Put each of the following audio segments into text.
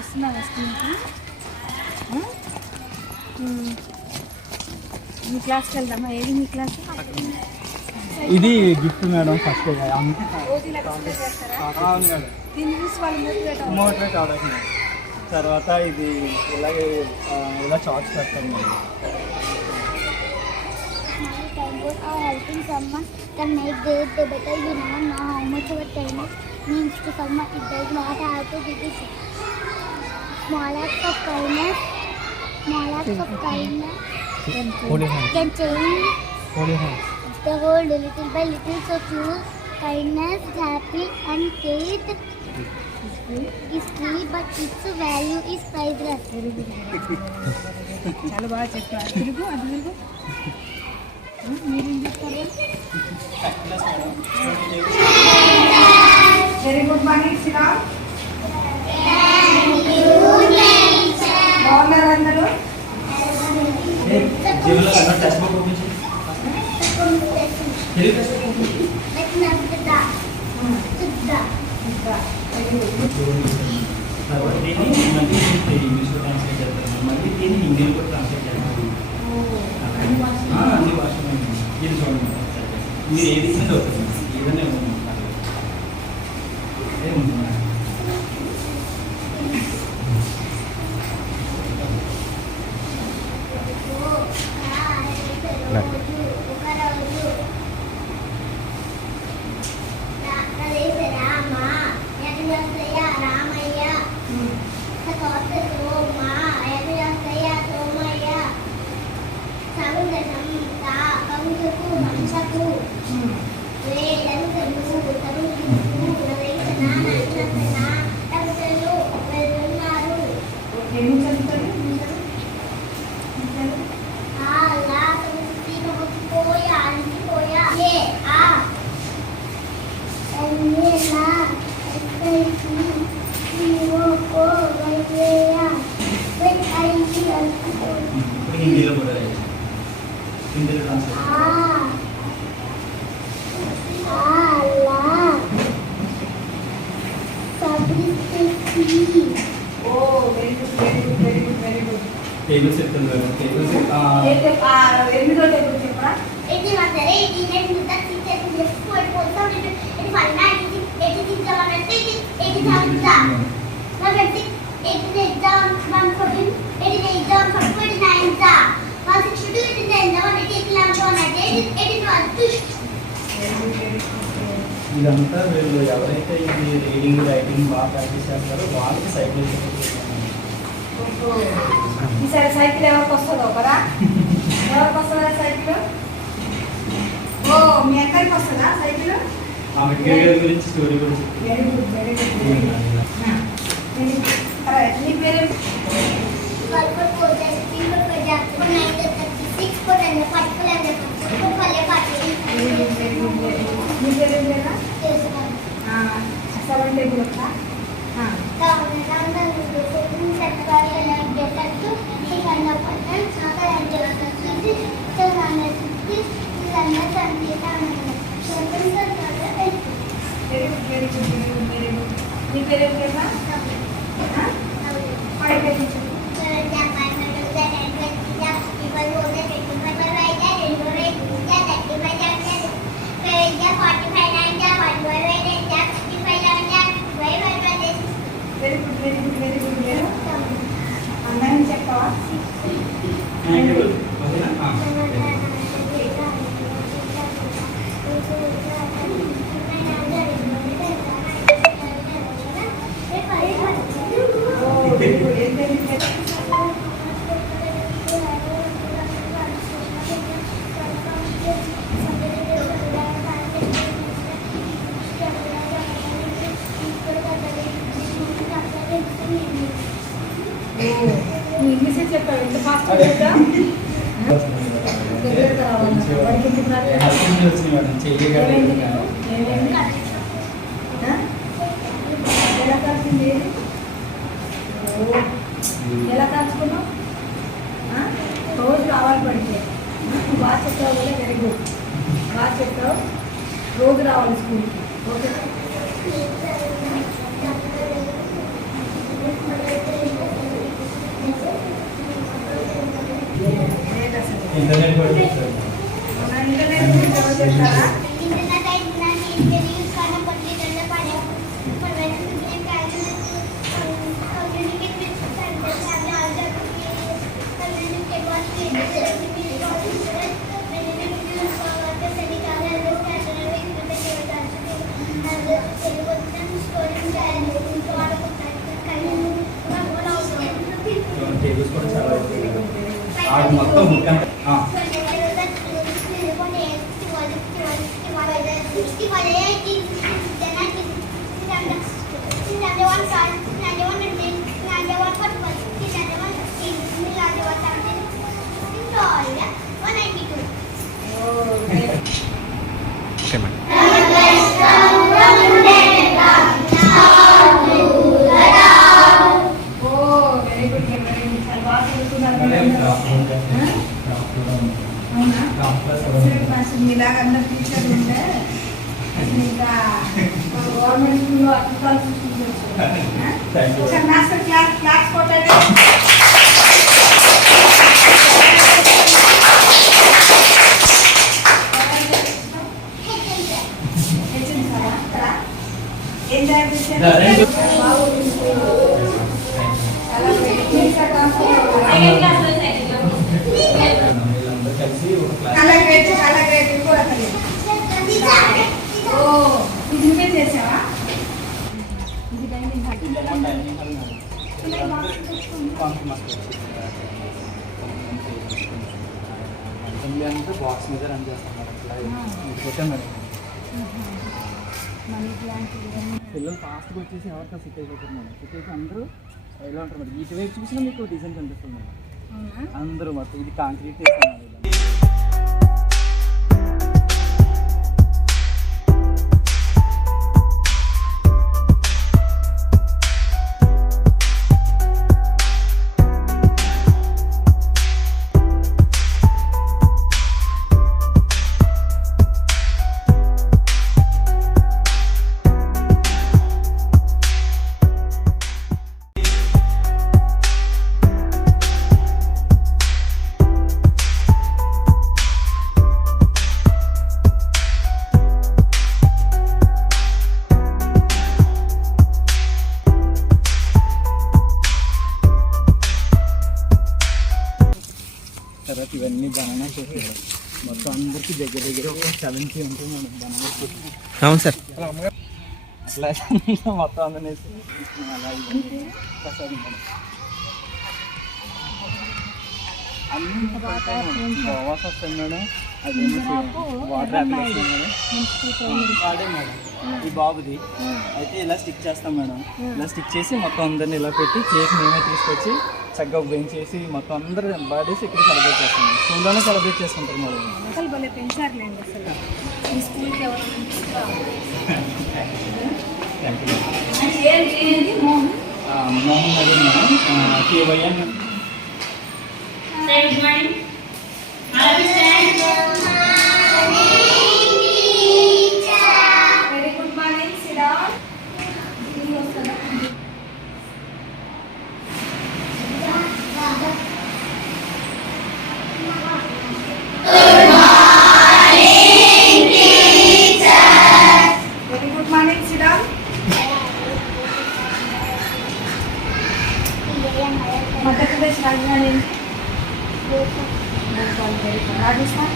ఇస్తున్నాను స్కూల్కి. మీ క్లాస్కి వెళ్దామా? ఏది మీ క్లాస్? ఇది గిఫ్ట్ మేడం. ఫస్ట్ దీన్ని చూసి వాళ్ళు మోటివేట్ అవడం. తర్వాత ఇది ఇలా చార్ట్స్ పెడతాం madam. Helping someone can make their day better. You never know how much our kindness means to someone. It does not have to be this. Small acts of kindness can change the world little by little. So choose kindness, happy and Kate is free, but its value is priceless. చాలా బాగా చెప్పారు. తిరుగు అది తిరుగు. మీరేం చెప్తారు? Very good morning శిలా. బాగున్నారు అందరూ? ఇంగ్లీష్లో ట్రాన్స్లేట్ చేస్తాను, మళ్ళీ దీన్ని హిందీలో ట్రాన్స్లేట్ చేస్తాను. అన్ని భాషలు ఇది చూడండి. మీరు ఏది ఇచ్చినా అవుతుంది, ఏదైనా ఏముంటుంది. హిందీలో కూడా హిందీలో ట్రాన్స్లేట్. తెలుగు చెప్తుంది మేడం. తెలుగు ఎనిమిదో టేబుల్ చెప్పరా? ఇదంతా వీళ్ళు ఎవరైతే ఇది రీడింగ్ రైటింగ్ బాగా ప్రాక్టీస్ చేస్తారో వాళ్ళకి సైకిల్. ఈసారి సైకిల్ ఎవరికి వస్తుందో కదా? ఎవరికి వస్తుందా సైకిల్? ఓ మీ అక్కడికి వస్తుందా సైకిల్? ఆ మెటీరియల్ గురించి స్టోరీ గురించి. Very good very good very good. నీ పేరు? మీ పేరు లేదా? 7 టేబుల్ వస్తా. నీ పేరు లేదా? Very good very good very good. మీరు అందరం చెప్తావా? ఇంగ్లీషే చెప్పావు. ఎంత ఫాస్ట్ ఎలా కలిసింది? ఎలా కలుసుకున్నావు? రోజు రావాలి పడితే. బాగా చెప్తావు కూడా. Very good. బాగా చెప్తావు. రోజు రావాలి స్కూల్కి. ఓకే. ఇంటర్నెట్ కూడా చేస్తారు. ఇంటర్నెట్ గురించి ఎవరు చెప్తారా? इंटरनेट है इतना नहीं इसके यूज करना पड़ती है चलना पड़ेगा पर वैसे तो game calculate communicate with centres हमने आज तक कम्युनिकेट के बाद फिर मैंने यूज करके सभी का है लोग कैसे रहे हैं मैं ये बता सकती हूँ तेरे को एकदम स्टोरी चाहिए तो आपको कहीं मैं बोला हूँ టేబుల్స్ కూడా చాలా ఆడు మొత్తం బుక్ అంతా ఓకే మేడం. ఓ వెరీ గుడ్ వెరీ గుడ్ చాలా బాగా చదువుతున్నారు అవునా అసలు మీలాగా అందరు టీచర్లు ఉంటే ఇంకా గవర్నమెంట్ స్కూల్లో అద్భుతాలు సృష్టించవచ్చు ఒకసారి మాస్టర్ క్లాస్ కొట్టండి ఏం వీళ్ళందరూ కలిసి ఒక క్లాస్ కలగ్రేట్ కూడా ఓ ఇది నువ్వే చేసావా ఇది డైనింగ్ హాల్ అంటే బాక్స్ మీద రన్ చేస్తున్నారు మేడం. మనీ ప్లాంట్ పిల్లలు ఫాస్ట్గా వచ్చేసి ఎవరికి సిక్ అయిపోతారు మేడం. సిక్ అయితే అందరూ ఇలా ఉంటారు మేడం. ఇటువైపు చూసినా మీకు డిజైన్ కనిపిస్తుంది మేడం. అవునా అందరూ మొత్తం ఇది కాంక్రీట్ చేస్తున్నారు. తర్వాత ఇవన్నీ బనానా చేస్తారు మొత్తం అందరికీ దగ్గర దగ్గర ఒక 70 ఉంటుంది మేడం బనానా చేసి. అవును సార్. అట్లా మొత్తం అందనేసి అలా ఇది ప్రసాదం మేడం. అన్నీ గోవాస్ వస్తాయి మేడం. అది వాటర్ యాపిల్ వస్తుంది మేడం. వాడే మేడం ఈ బాబుది అయితే ఇలా స్టిక్ చేస్తాం మేడం. ఇలా స్టిక్ చేసి మొత్తం అందరిని ఇలా పెట్టి కేక్ మేమే తీసుకొచ్చి చక్కగా బెంచ్ చేసి మొత్తం అందరూ బర్త్డేస్ ఇక్కడ సెలబ్రేట్ చేస్తాం. స్కూల్లోనే సెలబ్రేట్ చేసుకుంటారు మేడం. అసలు భలే పెంచారులేండి అసలు ఈ స్కూల్కి ఏంటి మోహన్ మోహన్ నగర్ మేడం కేవైఎన్ వెరీ గుడ్ మార్నింగ్ సిడా వెరీ గుడ్ మార్నింగ్ సిడా మధ్యప్రదేశ్ రాజధాని ఏంటి Rajasthan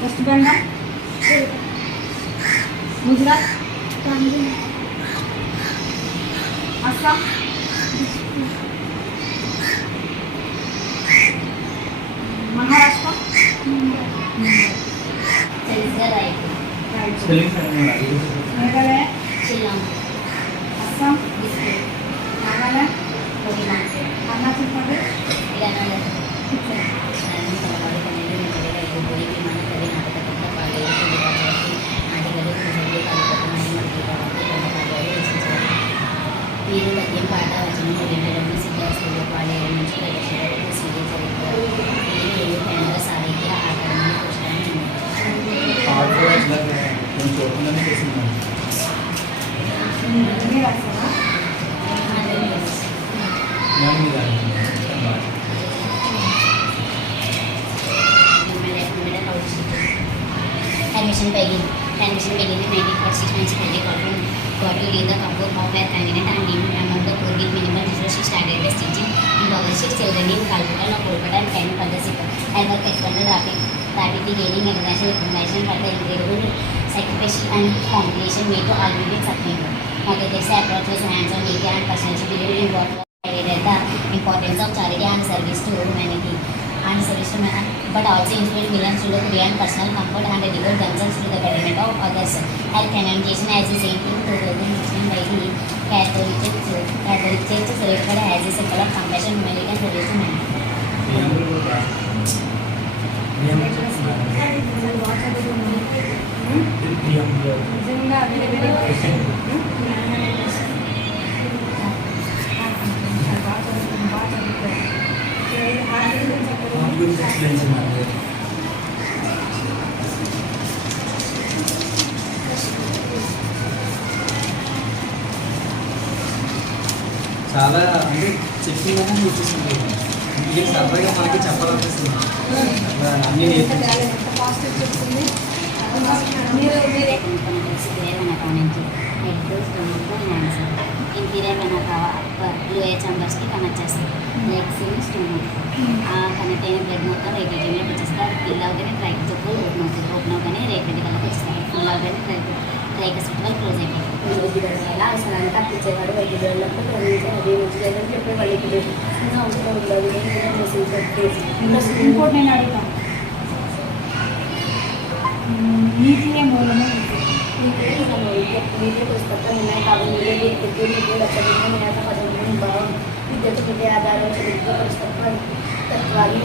West Bengal Gujarat Assam Maharashtra spelling Meghalaya Assam Nagaland Arunachal Pradesh వీరు పద్యం పాట వచనం వినడం సిద్ధాస్తులు పాడేయడం నుంచి ప్రదర్శనలకు వీరు కన్నడ సాహిత్య ఆకరణ కొంచెం రాసావా Transmission beginning in 1946 when Spelling got to leave the couple of were convenient and named among the poor with minimal resources started the stitching in Bangladesh children in Calcutta, Kolkata and Kent Padasika. I work expanded rapidly gaining international recognition for the incredible sacrifice and compilation made to Alvin Sapingo. Mother Teresa approach was hands-on media and personality believed in what highlighted the importance of charity and service to humanity. But also inspired millions to look beyond personal comfort and devote themselves to the betterment of others. Her canonization as a saint in 2016 by the Catholic Church celebrated as a symbol of compassion, humility and service to humanity. నిజంగా very very బాగా చాలా అంటే చెప్పిందని చూపిస్తుంది. ఇది సరదాగా మనకి చెప్పాలనిపిస్తుంది. అట్లా అన్నీ నేర్పించాలి. ఇంటీరియర్ వెనక లోయర్ చంబర్స్కి కనెక్ట్ చేస్తాం. లెగ్స్ స్టోన్ కనెక్ట్ అయిన బ్లడ్ మొత్తం రేఖజీలోకి వచ్చేస్తారు. ఫిల్ అవగానే ట్రైక్ చుట్టూ ఓపెన్ అవగానే రేఖ కల్లా వచ్చేస్తారు. ఫుల్ అవగానే రేఖ చుట్టూ క్లోజ్ అయిపోయింది. ఎలా అవసరాన్ని తప్పించేవాడు వైద్యులకు అది మంచి లేదని చెప్పే వాళ్ళకి అవసరం ఉండదు. ఇంకోటి నేను అడుగుతాను, నీతియే మూలమే నీటి పుస్తకం ఉన్నాయి కాబట్టి నీళ్ళు లక్ష భావం విద్యుత్ విద్య ఆధారం చరిత్ర పుస్తకం తత్వాలు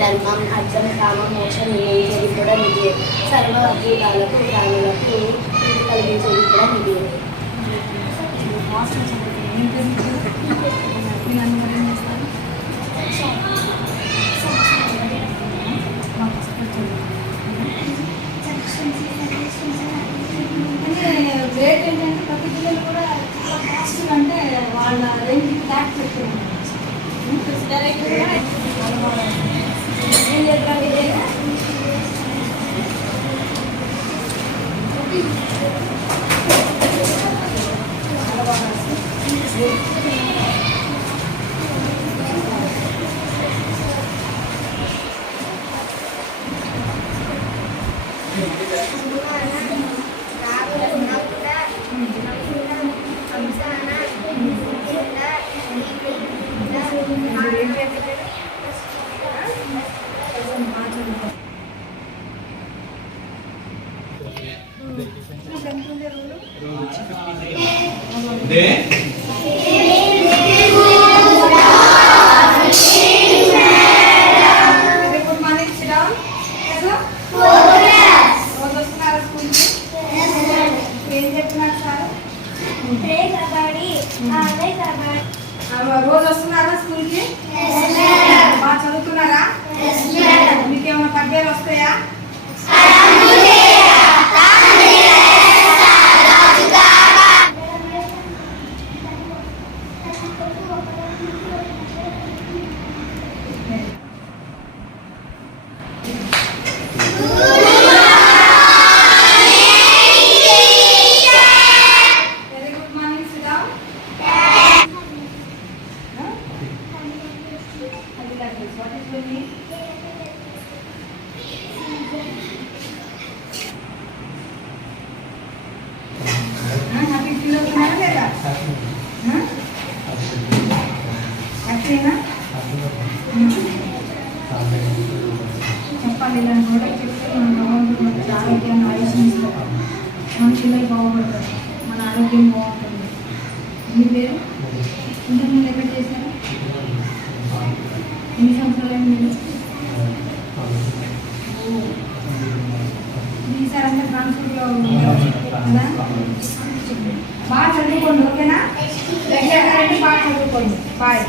ధర్మం అర్థం కామం మోక్షం నిర్ణయించేది కూడా నిధి. సర్వ అద్భుతాలకు ప్రాణులకు కలిగించేది కూడా నిధి. హాస్టల్ నేను అందరూ ఏం చేస్తాను గ్రేట్ ఏంటంటే ప్రతి పిల్లలు కూడా చాలా ఫాస్ట్ అంటే వాళ్ళ రేంజ్కి దాటి చెప్తున్నారు. ఏం చేస్తారు రోజు వస్తున్నారా స్కూల్కి? బాగా చదువుతున్నారా? మీకేమైనా పద్యాలు వస్తాయా? చెప్పాలి ఇలాంటి కూడా చెప్తే మన భగవంతుడు మంచి ఆరోగ్యాన్ని ఆయుష్నిస్తారు. మన పిల్లలు బాగుపడతారు, మన ఆరోగ్యం బాగుంటుంది. మీ పేరు ఇంతకుముందు ఎక్కడ చేశారు? ఎన్ని సంవత్సరాలు మీరు? ఈసారి అంటే ట్రాన్స్ఫర్లో కదా. బాగా చదువుకోండి, ఓకేనా? దగ్గర బాగా చదువుకోండి. బాయ్.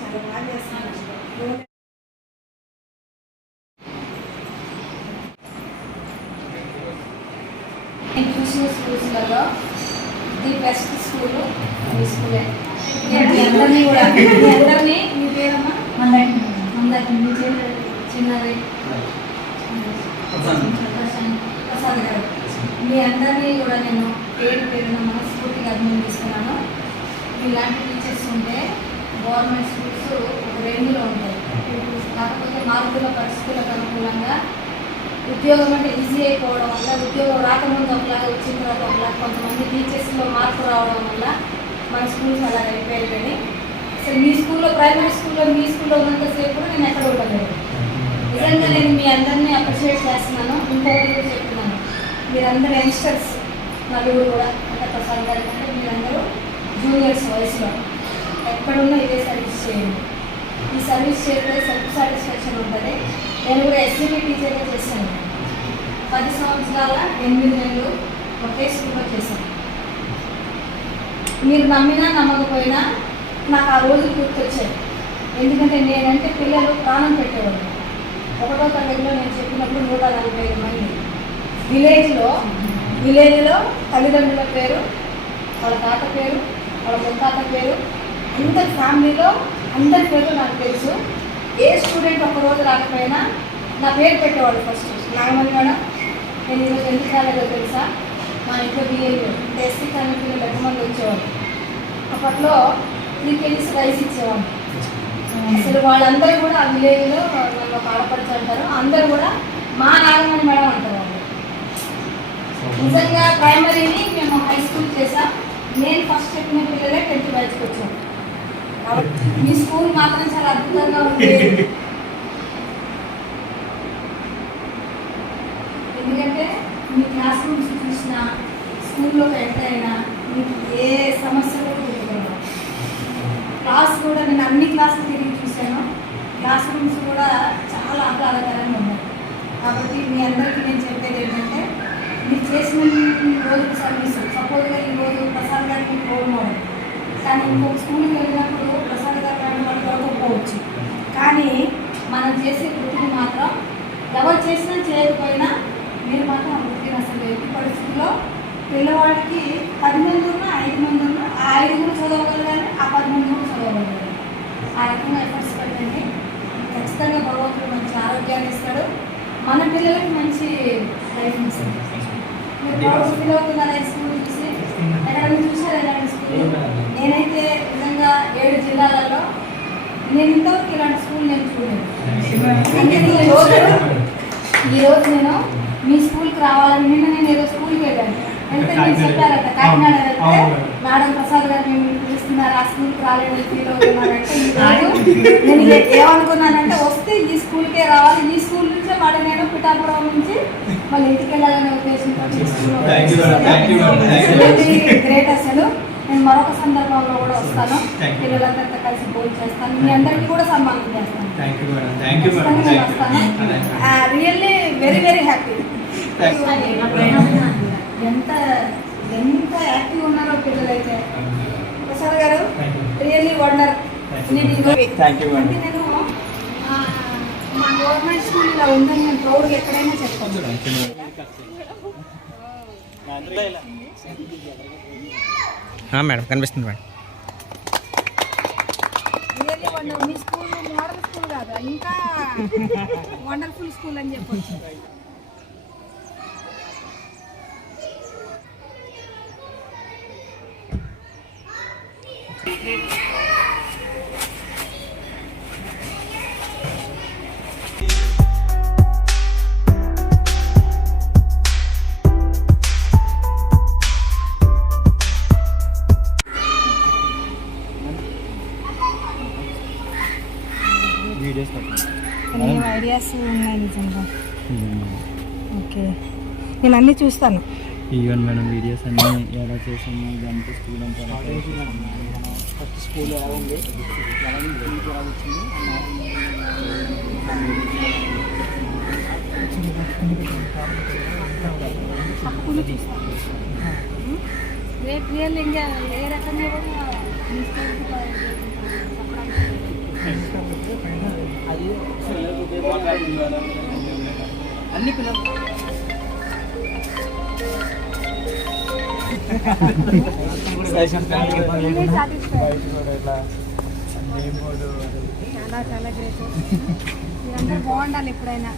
చాలా బాగా చేస్తున్నారు. స్కూల్స్లలో ది బెస్ట్ స్కూల్ మీ స్కూలే. నేను మీ అందరినీ కూడా మీ పేరమ్మా మందాకి మీ చిన్నది ప్రసాద్ గారు, మీ అందరినీ కూడా నేను పేరున మనస్ఫూర్తిగా అభినందిస్తున్నాను. ఇలాంటి టీచర్స్ ఉంటే గవర్నమెంట్ స్కూల్స్ ఒక రేంజ్లో ఉంటాయి. కాకపోతే మార్పుల పరిస్థితులకు అనుకూలంగా ఉద్యోగం అంటే ఈజీ అయిపోవడం వల్ల, ఉద్యోగం రాకముందు ఒకలాగా వచ్చిన తర్వాత ఒకలాగా కొంతమంది టీచర్స్లో మార్పు రావడం వల్ల మన స్కూల్స్ అలా అయిపోయాయి. కానీ అసలు మీ స్కూల్లో, ప్రైమరీ స్కూల్లో, మీ స్కూల్లో ఉన్నంతసేపు కూడా నేను ఎక్కడ ఉండలేదు. నిజంగా నేను మీ అందరినీ అప్రిషియేట్ చేస్తున్నాను. ఇంకొకటి కూడా చెప్తున్నాను, మీరందరూ యంగ్స్టర్స్ నలుగురు కూడా అంటే ప్రసాద్ గారి కంటే మీరందరూ జూనియర్స్ వయసులో ఎక్కడున్నా ఇదే సర్వీస్ చేయండి. ఈ సర్వీస్ చేస్తే సెల్ఫ్ సాటిస్ఫాక్షన్ ఉంటుంది. నేను కూడా ఎస్సీబీ టీచర్గా చేశాను. 10 సంవత్సరాల 8 నెలలు ఒకే స్కూల్లో చేశాను. మీరు నమ్మినా నమ్మకపోయినా నాకు ఆ రోజు గుర్తొచ్చాయి. ఎందుకంటే నేనంటే పిల్లలు ప్రాణం పెట్టేవాళ్ళు. 1వ తరగతిలో నేను చెప్పినప్పుడు 145 మంది విలేజ్లో తల్లిదండ్రుల పేరు, వాళ్ళ తాత పేరు, వాళ్ళ ముత్తాత పేరు, అందరి ఫ్యామిలీలో అందరి పేరు నాకు తెలుసు. ఏ స్టూడెంట్ ఒకరోజు రాకపోయినా నా పేరు పెట్టేవాళ్ళు. ఫస్ట్ నాగమణి మేడం, నేను ఈరోజు ఎందుకు రాలేదో తెలుసా, మా ఇంట్లో బియ్యం ఎస్సీ కానీ పిల్లలు ఎంతమంది వచ్చేవాళ్ళు. అప్పట్లో 3 kgs రైస్ ఇచ్చేవాళ్ళు. అసలు వాళ్ళందరూ కూడా ఆ విలేజ్లో నన్ను ఆడపడుతూ అంటారు. అందరూ కూడా మా నాగమణి మేడం అంటారు వాళ్ళు. నిజంగా ప్రైమరీని మేము హై స్కూల్ చేసాం. నేను ఫస్ట్ చెప్పిన పిల్లలే 10th బ్యాచ్కి వచ్చాను. మీ స్కూల్ మాత్రం చాలా అద్భుతంగా ఉంది. ఎందుకంటే మీ క్లాస్ రూమ్స్ చూసిన, స్కూల్లోకి ఎంటర్ అయినా మీకు ఏ సమస్య కూడా గుర్తుకున్నాను. క్లాస్ కూడా నేను అన్ని క్లాసులు తిరిగి చూశాను. క్లాస్ రూమ్స్ కూడా చాలా ఆహ్లాదకరంగా ఉన్నాయి. కాబట్టి మీ అందరికీ నేను చెప్పేది ఏంటంటే, మీరు చేసిన రోజుకి సర్వీస్, సపోజ్గా ఈరోజు ప్రసాద్ గారికి రోల్ మోడల్, కానీ ఇంకొక స్కూల్కి వెళ్ళినప్పుడు ప్రసాద్ గారు లాంటి వాళ్ళు దొరకకపోవచ్చు. కానీ మనం చేసే వృత్తిని మాత్రం ఎవరు చేసినా చేయకపోయినా మీరు మాత్రం ఆ వృత్తిని అసలు ఎట్టి పరిస్థితుల్లో పిల్లవాడికి 10 మంది ఉన్నా 5 మంది ఉన్నా ఆ 5 చదవగలగాలి, ఆ 10 మంది కూడా చదవగలగాలి. ఆ రకంగా ఎఫర్ట్స్ పెట్టండి. ఖచ్చితంగా భగవంతుడు మంచి ఆరోగ్యాన్ని ఇస్తాడు, మన పిల్లలకి మంచి లైఫ్ ఇస్తాడు. మీరు ప్రౌడ్ ఫీల్ అవుతున్నారా ఈ స్కూల్ చూసి? ఎక్కడైనా చూసారా ఇలాంటి స్కూల్? నేనైతే నిజంగా 7 జిల్లాలలో నేను ఇంతవరకు ఇలాంటి స్కూల్ నేను చూడలేదు. అందుకని ఈరోజు నేను మీ స్కూల్కి రావాలని, నిన్న నేను ఏదో స్కూల్కి వెళ్ళాను. వెళ్తే మీరు చెప్పారట కాకినాడ వెళ్తే మేడం ప్రసాద్ గారు మేము పిలుస్తున్నారు, ఆ స్కూల్కి రాలేదని ఫీల్ అవుతున్నారంటే ఈరోజు నేను ఏమనుకున్నానంటే వస్తే ఈ స్కూల్కే రావాలి, ఈ స్కూల్ నుంచే మళ్ళీ నేను పిఠాపురం నుంచి మళ్ళీ ఇంటికి వెళ్ళాలనే ఉద్దేశంతో గ్రేట్. అసలు నేను మరొక సందర్భంలో కూడా వస్తాను, పిల్లలందరితో కలిసి భోజనం చేస్తాను, మీ అందరికీ కూడా సన్మానం చేస్తాను. వస్తాను. Really very very happy. ఎంత యాక్టివ్ ఉన్నారో పిల్లలైతే. ప్రసాద్ గారు రియల్లీ వండర్. అంటే నేను మా గవర్నమెంట్ స్కూల్ ఇలా ఉందని నేను ప్రౌడ్గా ఎక్కడైనా చెప్తాను. మేడం కనిపిస్తుంది మేడం. Really wonder. మీ స్కూల్ మోడల్ స్కూల్ కాదు, ఇంకా వండర్ఫుల్ స్కూల్ అని చెప్పొచ్చు. ఏం ఐడియాస్ ఉన్నాయి నిజంగా? ఓకే, నేను అన్నీ చూస్తాను. ఈవెన్ మేడం వీడియోస్ అన్నీ ఎలా చేసాము, ఇదంతా స్కూల్ అంతా ఫస్ట్ స్కూల్ ఎలా ఉంది, ఎలా వచ్చింది, తప్పకుండా చూస్తాను. రేపు రియల్ ఇంకా ఏ రకంగా కూడా అది అన్ని పిల్లలు చాలా చాలా గ్రేట్. మీరందరూ బాగుండాలి ఎప్పుడైనా.